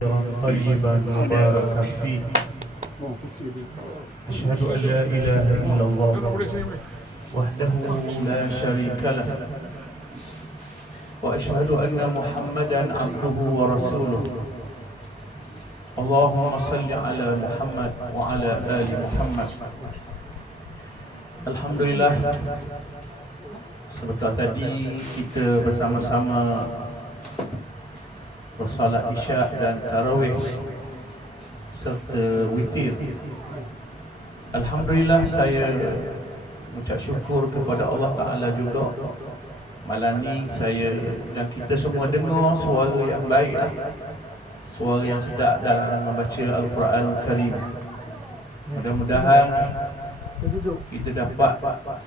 طيبا مباركا فيه أشهد أن لا إله إلا الله وحده لا شريك له وأشهد أن محمدا عبده ورسوله اللهم صل على محمد وعلى آل محمد الحمد لله Sebentar tadi kita bersama-sama Bersalat isyak dan tarawih Serta witir Alhamdulillah saya Mengucap syukur kepada Allah Ta'ala juga Malam ni saya dan kita semua dengar suara yang baik lah. Suara yang sedap dalam membaca Al-Quran Al-Karim Mudah-mudahan kita dapat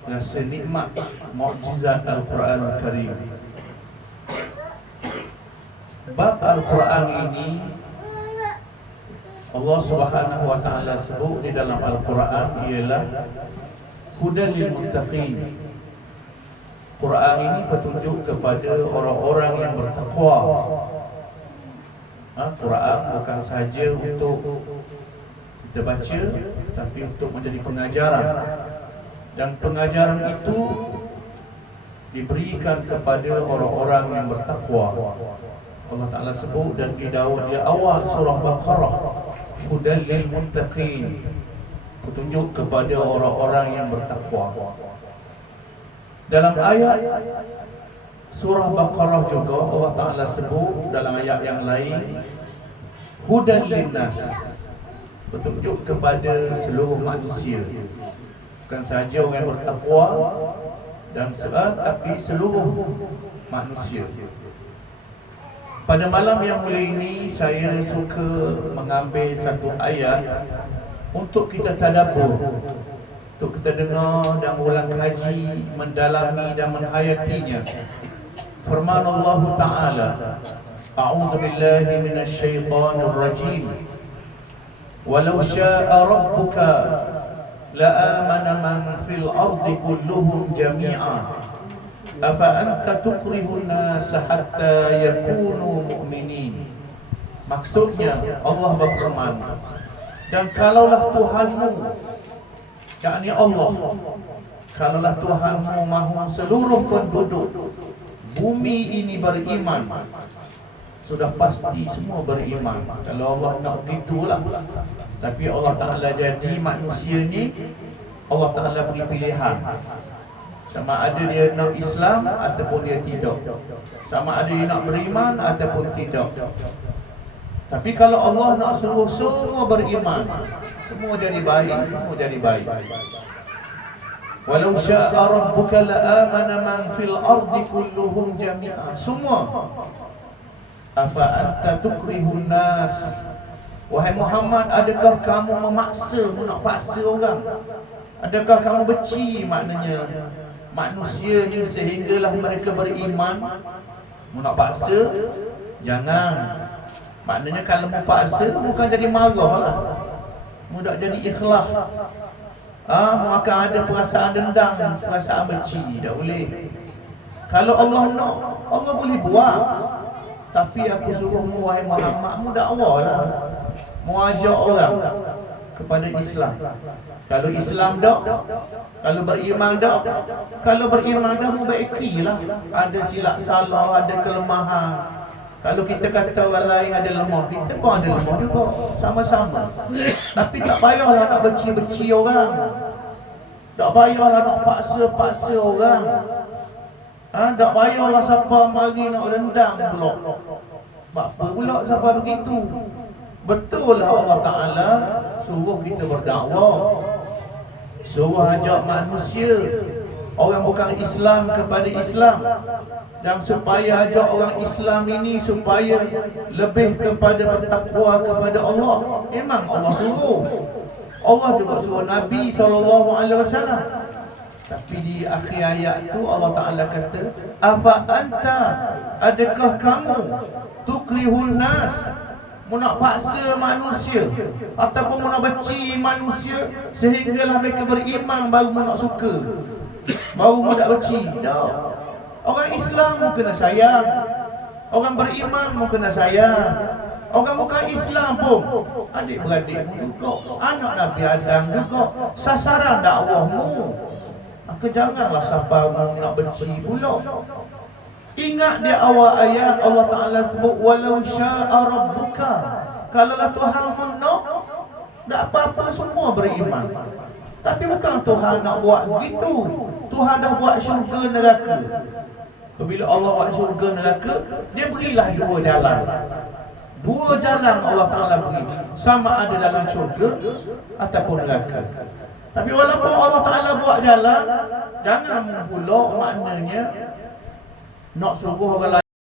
rasa nikmat mukjizat Al-Quran Al-Karim. Bab Al-Quran ini Allah Subhanahu wa taala sebut di dalam Al-Quran ialah hudan lil muttaqin. Quran ini petunjuk kepada orang-orang yang bertakwa. Ha, Quran bukan sahaja untuk kita baca tapi untuk menjadi pengajaran dan pengajaran itu diberikan kepada orang-orang yang bertakwa Allah Ta'ala sebut dan di Dawud dia awal surah Baqarah hudal lil muttaqin. Petunjuk kepada orang-orang yang bertakwa. Dalam ayat surah Baqarah juga Allah Ta'ala sebut dalam ayat yang lain hudal linnas petunjuk kepada seluruh manusia. Bukan sahaja orang yang bertakwa dan sebab tapi seluruh manusia pada malam yang mulia ini saya suka mengambil satu ayat untuk kita tadabbur. Untuk kita dengar dan ulang kaji, mendalami dan menghayatinya. Firman Allah Taala, A'udzu billahi minasy syaithanir rajim. Walau syaa'a rabbuka la'amana man fil ardi kulluhum jami'a afa'anta tukrihun nasa hatta yakunu mu'minin? Maksudnya Allah berfirman dan kalaulah Tuhanmu yakni Allah kalaulah Tuhanmu mahu seluruh penduduk bumi ini beriman sudah pasti semua beriman. Kalau Allah nak begitulah. Tapi Allah Taala jadi manusia ni Allah Taala beri pilihan sama ada dia nak Islam ataupun dia tidak. Sama ada dia nak beriman ataupun tidak. Tapi kalau Allah nak suruh semua beriman semua jadi baik semua jadi baik. Walau sya'a rabbuka la'amana man fil ardi kulluhum jami'a. Semua. Afa anta tukrihun nas Wahai Muhammad adakah kamu memaksa nak paksa orang? Adakah kamu benci maknanya manusia ni sehinggalah mereka beriman. Mu nak paksa? Jangan. Maknanya kalau mu paksa bukan jadi marah. Lah Mu tak jadi ikhlas. Ah, mu akan ada perasaan dendam, perasaan benci, tak boleh. Kalau Allah nak, Allah boleh buat. Tapi aku suruh mu wahai Muhammad mu dakwah lah. Mu ajak orang kepada Islam. Kalau Islam dak, kalau beriman dak, kalau beriman dak mu baiki lah. Ada silap salah, ada kelemahan. Kalau kita kata orang lain ada lemah, kita pun ada lemah juga. Sama-sama. Tapi tak payahlah nak benci-benci orang. Tak payahlah nak paksa-paksa orang. Ha, tak payahlah siapa mari nak rendang. Sebab apa pula siapa begitu? Betul lah Allah Ta'ala suruh kita berdakwah. Suruh ajak manusia. Orang bukan Islam kepada Islam. Dan supaya ajak orang Islam ini supaya lebih kepada bertakwa kepada Allah. Memang Allah suruh. Allah juga suruh Nabi SAW. Tapi di akhir ayat tu Allah Ta'ala kata Afa anta Adakah kamu Tukrihun nas Mu nak paksa manusia. Ataupun mu nak benci manusia Sehinggalah mereka beriman Baru mu nak suka. Baru mu tak benci. Tak. Orang Islam mu kena sayang. Orang beriman mu kena sayang. Orang bukan Islam pun. Adik-beradik juga. Anak Nabi Adam juga. Sasaran dakwahmu Maka janganlah sampai orang nak benci pula Ingat di awal ayat Allah Ta'ala sebut Walau sya'a rabbuka. Kalau Tuhan nak Tak apa-apa semua beriman. Tapi bukan Tuhan nak buat begitu. Tuhan dah buat syurga neraka. Bila Allah buat syurga neraka Dia berilah dua jalan. Dua jalan Allah Ta'ala beri. Sama ada dalam syurga Ataupun neraka. Tapi walaupun Allah Ta'ala buat jalan Jangan pula maknanya Nak suruh orang lain